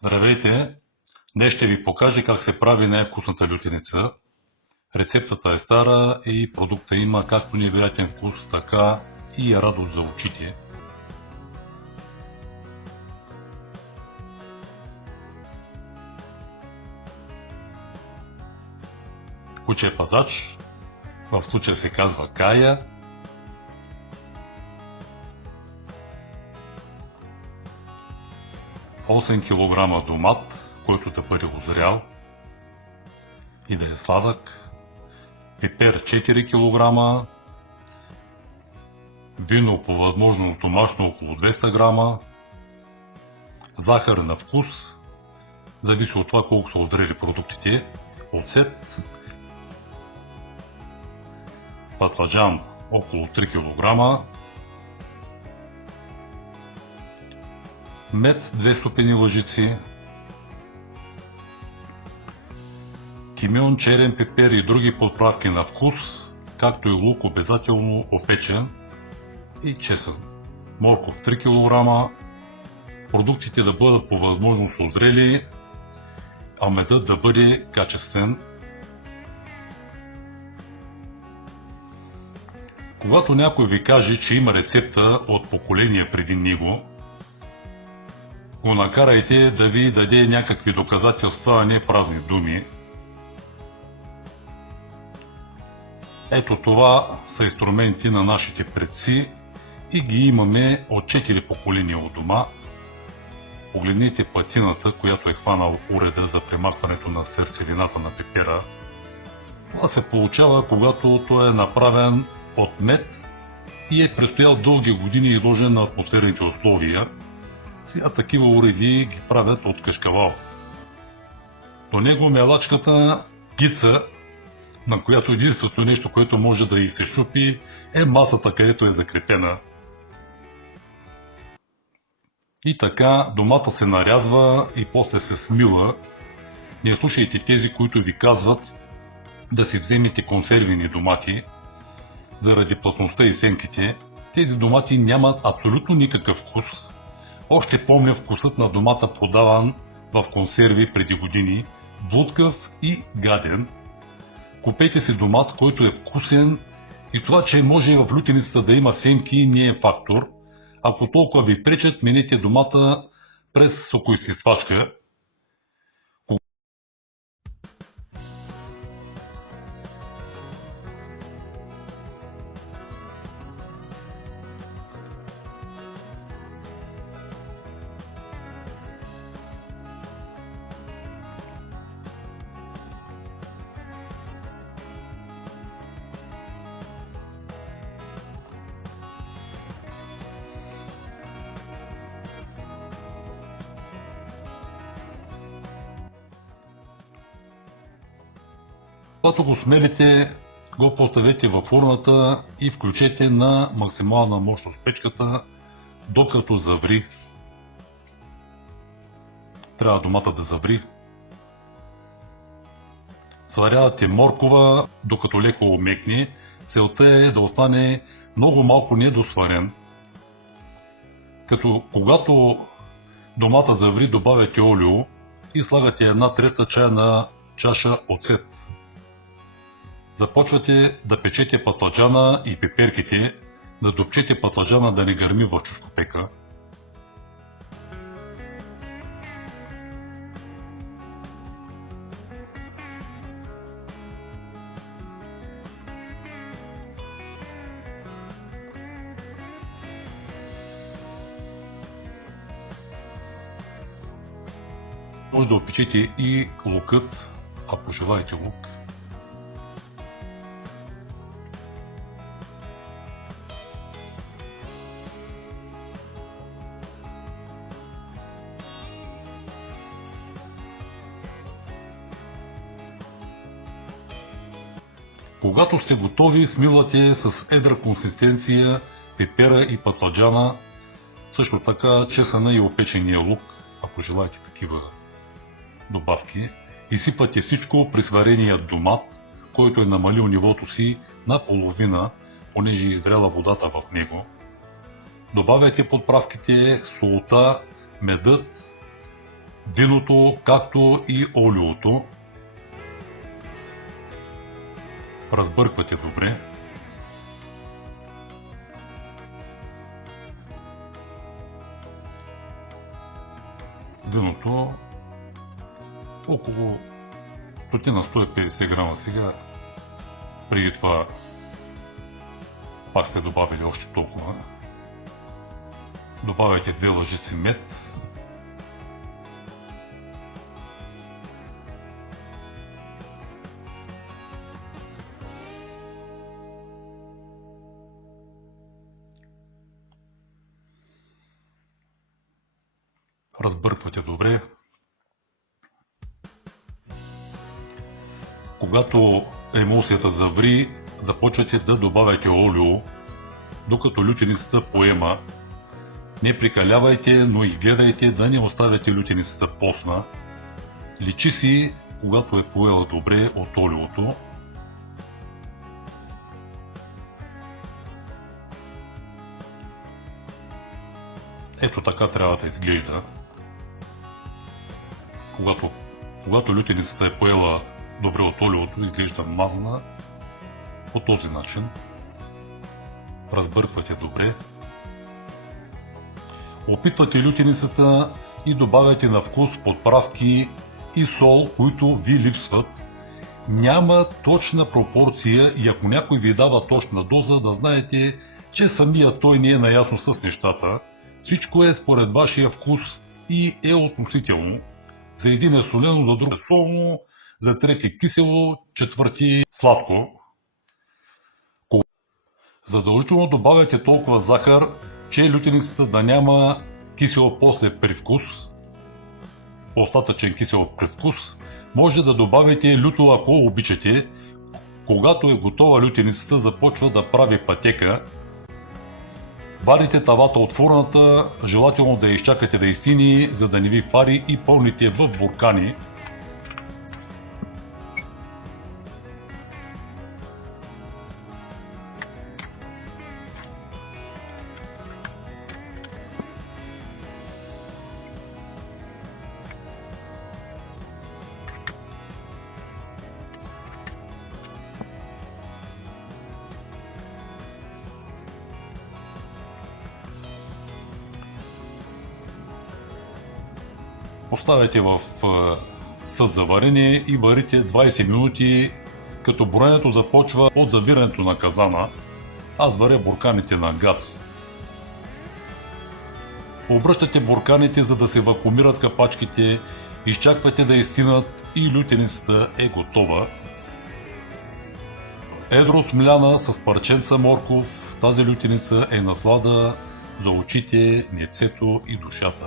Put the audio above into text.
Здравейте! Днес ще ви покажа как се прави най-вкусната лютеница. Рецептата е стара и продукта има както невероятен вкус, така и радост за очите. Куче пазач, в случая се казва Кая. Осем кг домат, който да бъде озрял и да е сладък, пипер 4 кг, вино по възможно домашно около 200 г, захар на вкус, зависи от това колко са озрели продуктите, оцет, баклажан около 3 кг, мед 2 стопени лъжици, кимион, черен пипер и други подправки на вкус, както и лук обязателно опечен и чесън, морков 3 кг, продуктите да бъдат по възможност озрели, а медът да бъде качествен. Когато някой ви каже, че има рецепта от поколения преди него, го накарайте да ви даде някакви доказателства, а не празни думи. Ето това са инструменти на нашите предци и ги имаме от 4 поколения у дома. Погледнете патината, която е хванал уреда за премахването на сърцевината на пипера. Това се получава, когато той е направен от мед и е престоял дълги години и изложен на атмосферните условия. Сега такива уреди ги правят от кашкавал. До него мелачката гица, на която единственото нещо, което може да и се щупи, е масата, където е закрепена. И така домата се нарязва и после се смила. Не слушайте тези, които ви казват да си вземете консервени домати заради плътността и сенките. Тези домати нямат абсолютно никакъв вкус. Още помня вкусът на домата, продаван в консерви преди години, блудкав и гаден. Купете си домат, който е вкусен, и това, че може в лютеницата да има семки, не е фактор. Ако толкова ви пречат, минете домата през сокоизчиствачка. Когато го смелите, го поставете във фурната и включете на максимална мощност печката, докато заври. Трябва домата да заври. Сварявате моркова, докато леко омекне. Целта е да остане много малко недосварен. Когато домата заври, добавяте олио и слагате 1/3 чайна чаша оцет. Започвате да печете баклажана и пиперките, да допчете баклажана да не гърми в чушкопека. Може да опечете и лукът, ако желаете лук. Когато сте готови, смилате с едра консистенция пипера и баклажана, също така чесъна и опечения лук, ако желаете такива добавки. Изсипвате всичко при сварения домат, който е намалил нивото си на половина, понеже е изгряла водата в него. Добавяйте подправките, солта, медът, виното, както и олиото. Разбърквате добре. Виното около 100 на 150 грама сега. Преди това пак сте добавили още толкова. Добавяйте 2 лъжици мед. Разбърквате добре. Когато емулсията заври, започвате да добавяте олио, докато лютеницата поема. Не прекалявайте, но и гледайте да не оставяте лютеницата постна. Личи си, когато е поела добре от олиото. Ето така трябва да изглежда. Когато лютеницата е поела добре от олиото, изглежда мазна по този начин. Разбърквате добре. Опитвате лютеницата и добавяте на вкус подправки и сол, които ви липсват. Няма точна пропорция и ако някой ви дава точна доза, да знаете, че самия той не е наясно с нещата. Всичко е според вашия вкус и е относително. За един е солено, за друг е солно, за трети кисело, четвърти сладко. Задължително добавяте толкова захар, че лютеницата да няма кисело после привкус, остатъчен кисел привкус. Може да добавите люто, ако обичате. Когато е готова лютеницата, започва да прави пътека. Вадите тавата от фурната, желателно да я изчакате да изтини, за да не ви пари, и пълните в буркани. Поставяте с заварене и варите 20 минути, като броенето започва от завирането на казана. Аз варя бурканите на газ. Обръщате бурканите, за да се вакуумират капачките, изчаквате да изстинат и лютеницата е готова. Едро смляна с парченца морков, тази лютеница е наслада за очите, нецето и душата.